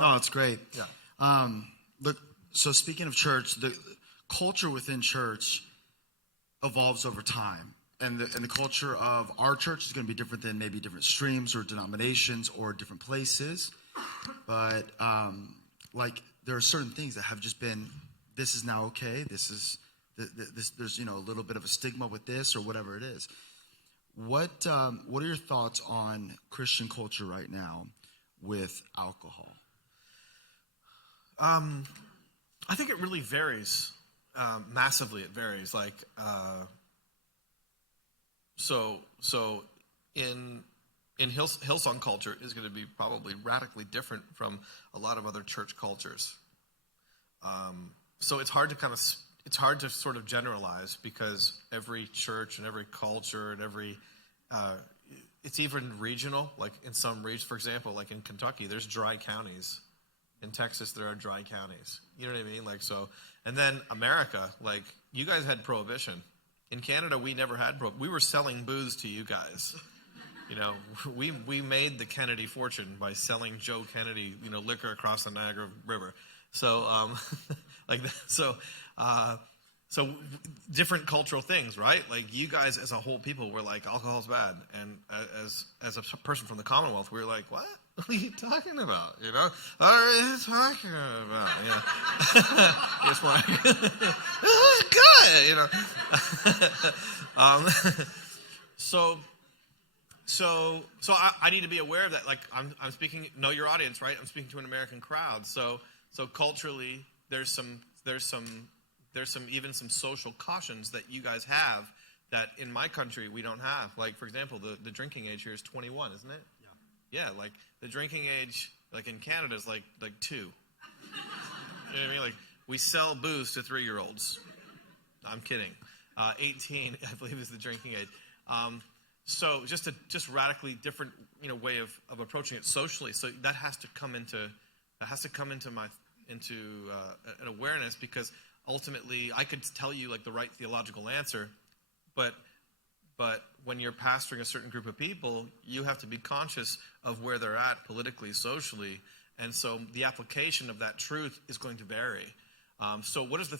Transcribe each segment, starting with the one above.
No, it's great. Yeah. Look, so speaking of church, the culture within church evolves over time. And the culture of our church is going to be different than maybe different streams or denominations or different places. But like there are certain things that have just been, this is now okay. This there's a little bit of a stigma with this or whatever it is. What are your thoughts on Christian culture right now with alcohol? I think it really varies. Massively, it varies. Like, so in Hillsong culture is going to be probably radically different from a lot of other church cultures. So it's hard to sort of generalize because every church and every culture and it's even regional. Like in some regions, for example, like in Kentucky, there's dry counties. In Texas, there are dry counties. You know what I mean? Like so, and then America, like you guys had prohibition. In Canada, we never had prohibition. We were selling booze to you guys. You know, we made the Kennedy fortune by selling Joe Kennedy, liquor across the Niagara River. So, so different cultural things, right? Like you guys as a whole people were like, alcohol's bad. And as a person from the Commonwealth, we were like, what? What are you talking about? What are you talking about? It's like, good, So I need to be aware of that. Like I'm speaking, know your audience, right? I'm speaking to an American crowd. So culturally, there's some even some social cautions that you guys have that in my country we don't have. Like for example, the drinking age here is 21, isn't it? Yeah, like the drinking age, like in Canada, is like 2. You know what I mean? Like we sell booze to 3-year-olds. I'm kidding. 18, I believe, is the drinking age. So just radically different, way of approaching it socially. So that has to come into an awareness, because ultimately I could tell you like the right theological answer, but when you're pastoring a certain group of people, you have to be conscious of where they're at politically, socially, and so the application of that truth is going to vary. So what is the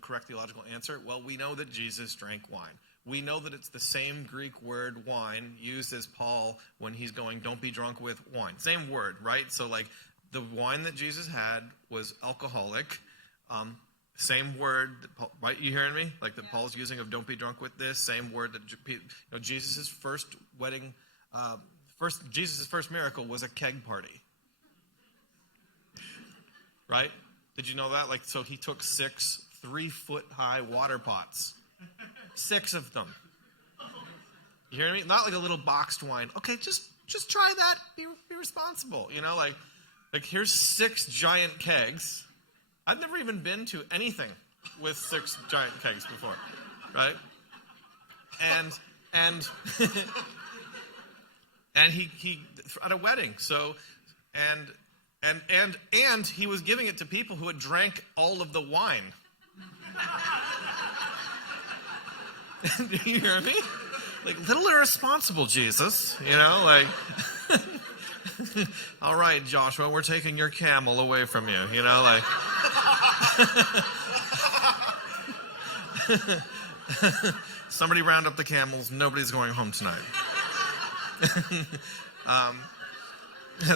correct theological answer? Well, we know that Jesus drank wine. We know that it's the same Greek word wine used as Paul when he's going, don't be drunk with wine. Same word, right? So like the wine that Jesus had was alcoholic. Same word, right? You hearing me? Like that Paul's using of don't be drunk with this. Same word that Jesus' first wedding, Jesus' first miracle was a keg party. Right? Did you know that? Like, so he took 6 3-foot-high water pots. 6 of them. You hear me? Not like a little boxed wine. Okay, just try that. Be responsible. Like here's 6 giant kegs. I've never even been to anything with 6 giant kegs before, right? And and he at a wedding. So and he was giving it to people who had drank all of the wine. Do you hear me? Like, little irresponsible, Jesus. Like, all right, Joshua, we're taking your camel away from you. Like, somebody round up the camels. Nobody's going home tonight.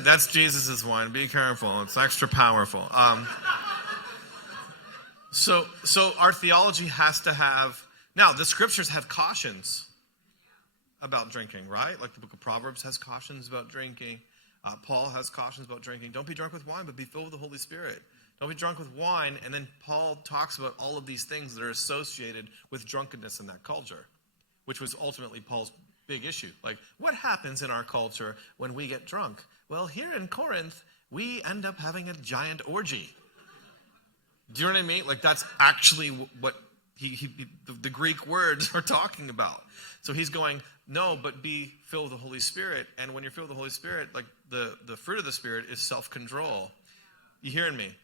That's Jesus' wine. Be careful. It's extra powerful. So our theology has to have... Now, the scriptures have cautions about drinking, right? Like the book of Proverbs has cautions about drinking. Paul has cautions about drinking. Don't be drunk with wine, but be filled with the Holy Spirit. Don't be drunk with wine. And then Paul talks about all of these things that are associated with drunkenness in that culture, which was ultimately Paul's big issue. Like, what happens in our culture when we get drunk? Well, here in Corinth, we end up having a giant orgy. Do you know what I mean? Like, that's actually what the Greek words are talking about. So he's going, no, but be filled with the Holy Spirit. And when you're filled with the Holy Spirit, like the fruit of the Spirit is self-control. You hearing me?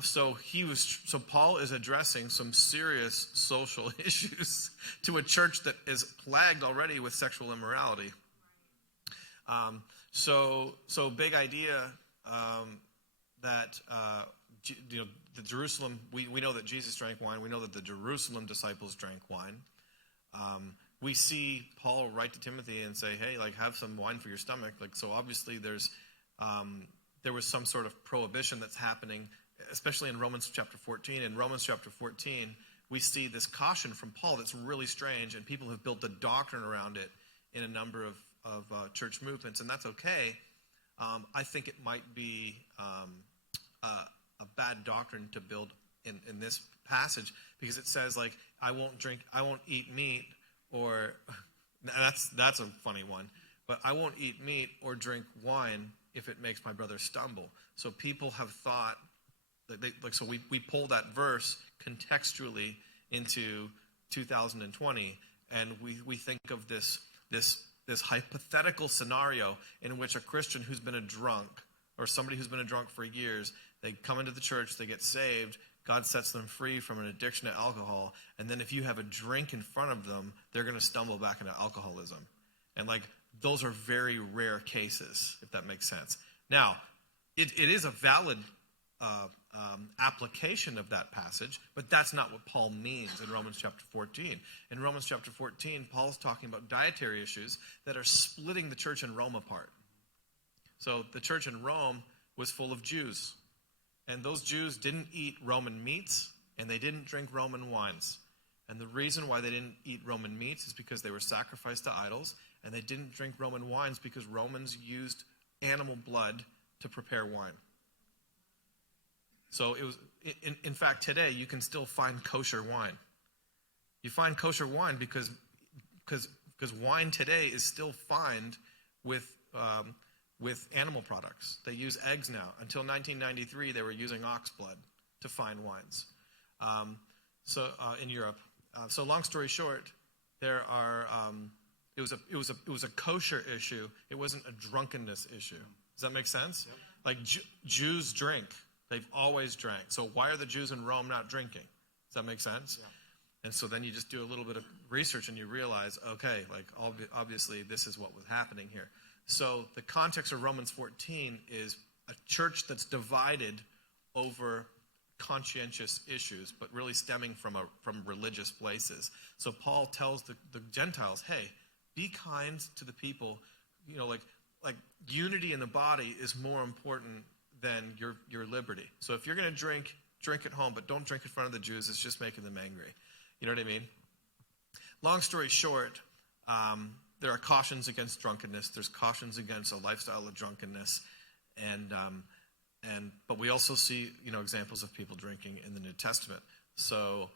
So Paul is addressing some serious social issues to a church that is plagued already with sexual immorality. So big idea. that the Jerusalem, we know that Jesus drank wine. We know that the Jerusalem disciples drank wine. We see Paul write to Timothy and say, hey, like, have some wine for your stomach. Like, so obviously there was some sort of prohibition that's happening, especially in Romans chapter 14. In Romans chapter 14, we see this caution from Paul that's really strange, and people have built a doctrine around it in a number of church movements, and that's okay. I think it might be a bad doctrine to build in this passage, because it says, like, I won't eat meat, or that's a funny one, but I won't eat meat or drink wine if it makes my brother stumble. So people have thought that so we pull that verse contextually into 2020, and we think of this hypothetical scenario in which a Christian who's been a drunk, or somebody who's been a drunk for years, they come into the church, they get saved, God sets them free from an addiction to alcohol, and then if you have a drink in front of them, they're going to stumble back into alcoholism. And like, those are very rare cases, if that makes sense. Now, it is a valid application of that passage, but that's not what Paul means in Romans chapter 14. In Romans chapter 14, Paul's talking about dietary issues that are splitting the church in Rome apart. So the church in Rome was full of Jews, and those Jews didn't eat Roman meats, and they didn't drink Roman wines. And the reason why they didn't eat Roman meats is because they were sacrificed to idols, and they didn't drink Roman wines because Romans used animal blood to prepare wine. So it was, in fact, today you can still find kosher wine. You find kosher wine because wine today is still fined with animal products. They use eggs now. Until 1993, they were using ox blood to fine wines. In Europe. So long story short, there are. It was a kosher issue. It wasn't a drunkenness issue. Does that make sense? Yep. Like Jews drink. They've always drank. So why are the Jews in Rome not drinking? Does that make sense? Yeah. And so then you just do a little bit of research and you realize, okay, like obviously this is what was happening here. So the context of Romans 14 is a church that's divided over conscientious issues, but really stemming from religious places. So Paul tells the Gentiles, hey, be kind to the people. You know, like unity in the body is more important than your liberty. So if you're going to drink at home, but don't drink in front of the Jews. It's just making them angry. You know what I mean? Long story short, there are cautions against drunkenness. There's cautions against a lifestyle of drunkenness, but we also see examples of people drinking in the New Testament. So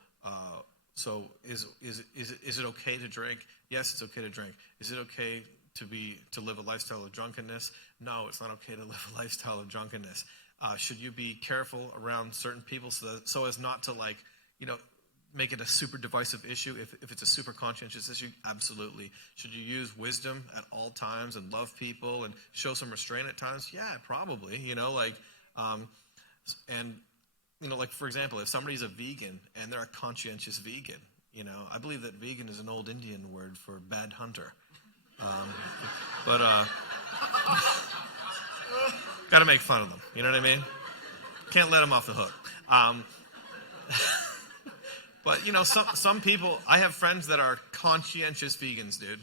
is it okay to drink? Yes, it's okay to drink. Is it okay to live a lifestyle of drunkenness? No, it's not okay to live a lifestyle of drunkenness. Should you be careful around certain people so as not to make it a super divisive issue if it's a super conscientious issue? Absolutely. Should you use wisdom at all times and love people and show some restraint at times? Yeah, probably. For example, if somebody's a vegan and they're a conscientious vegan, I believe that vegan is an old Indian word for bad hunter. Got to make fun of them. You know what I mean? Can't let them off the hook. But some people, I have friends that are conscientious vegans, dude.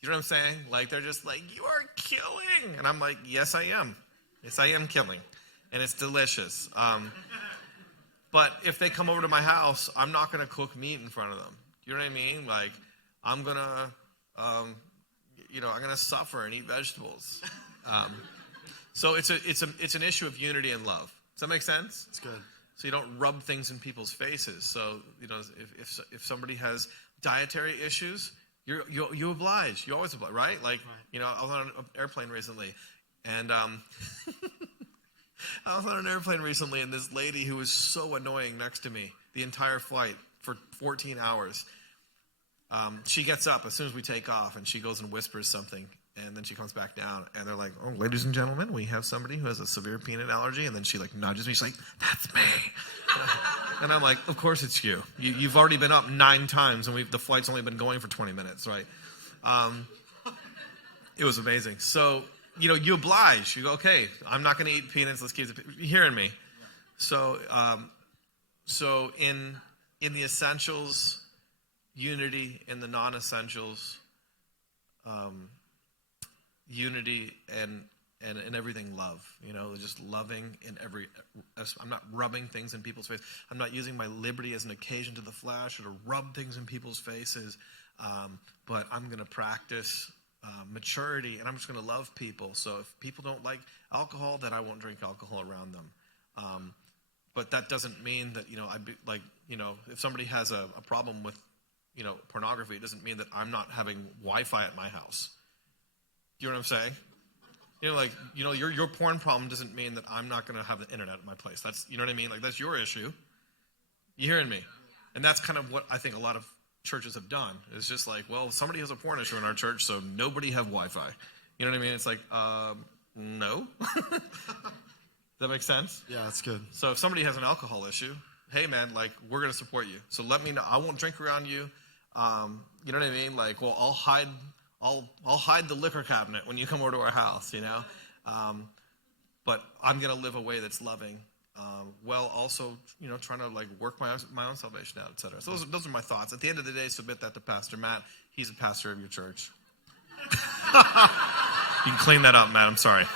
You know what I'm saying? Like, they're just like, you are killing. And I'm like, yes, I am. Yes, I am killing. And it's delicious. But if they come over to my house, I'm not going to cook meat in front of them. You know what I mean? Like, I'm going to, I'm going to suffer and eat vegetables. So it's an issue of unity and love. Does that make sense? It's good. So you don't rub things in people's faces. So, if somebody has dietary issues, you oblige. You always oblige, right? Like, right. I was on an airplane recently, and and this lady who was so annoying next to me the entire flight for 14 hours. She gets up as soon as we take off, and she goes and whispers something. And then she comes back down, and they're like, oh, ladies and gentlemen, we have somebody who has a severe peanut allergy. And then she nudges me. She's like, that's me. And I'm like, of course it's you. You've already been up 9 times, and the flight's only been going for 20 minutes, right? It was amazing. So you oblige. You go, okay, I'm not going to eat peanuts. Let's keep you hearing me. So, in the essentials, unity. In the non-essentials, unity, and in everything, love. Just loving in every. I'm not rubbing things in people's face. I'm not using my liberty as an occasion to the flesh or to rub things in people's faces. But I'm going to practice maturity, and I'm just going to love people. So if people don't like alcohol, then I won't drink alcohol around them. But that doesn't mean that, I'd be like, if somebody has a problem with, pornography, it doesn't mean that I'm not having Wi-Fi at my house. You know what I'm saying? Your porn problem doesn't mean that I'm not going to have the internet at my place. That's, you know what I mean? Like, that's your issue. You hearing me? And that's kind of what I think a lot of churches have done. It's just like, well, somebody has a porn issue in our church, so nobody have Wi-Fi. You know what I mean? It's like, no. Does that make sense? Yeah, that's good. So if somebody has an alcohol issue, hey man, like, we're going to support you. So let me know. I won't drink around you. You know what I mean? Like, well, I'll hide the liquor cabinet when you come over to our house, but I'm going to live a way that's loving, while also, trying to like work my own salvation out, etc. So those are my thoughts. At the end of the day, submit that to Pastor Matt. He's a pastor of your church. You can clean that up, Matt. I'm sorry.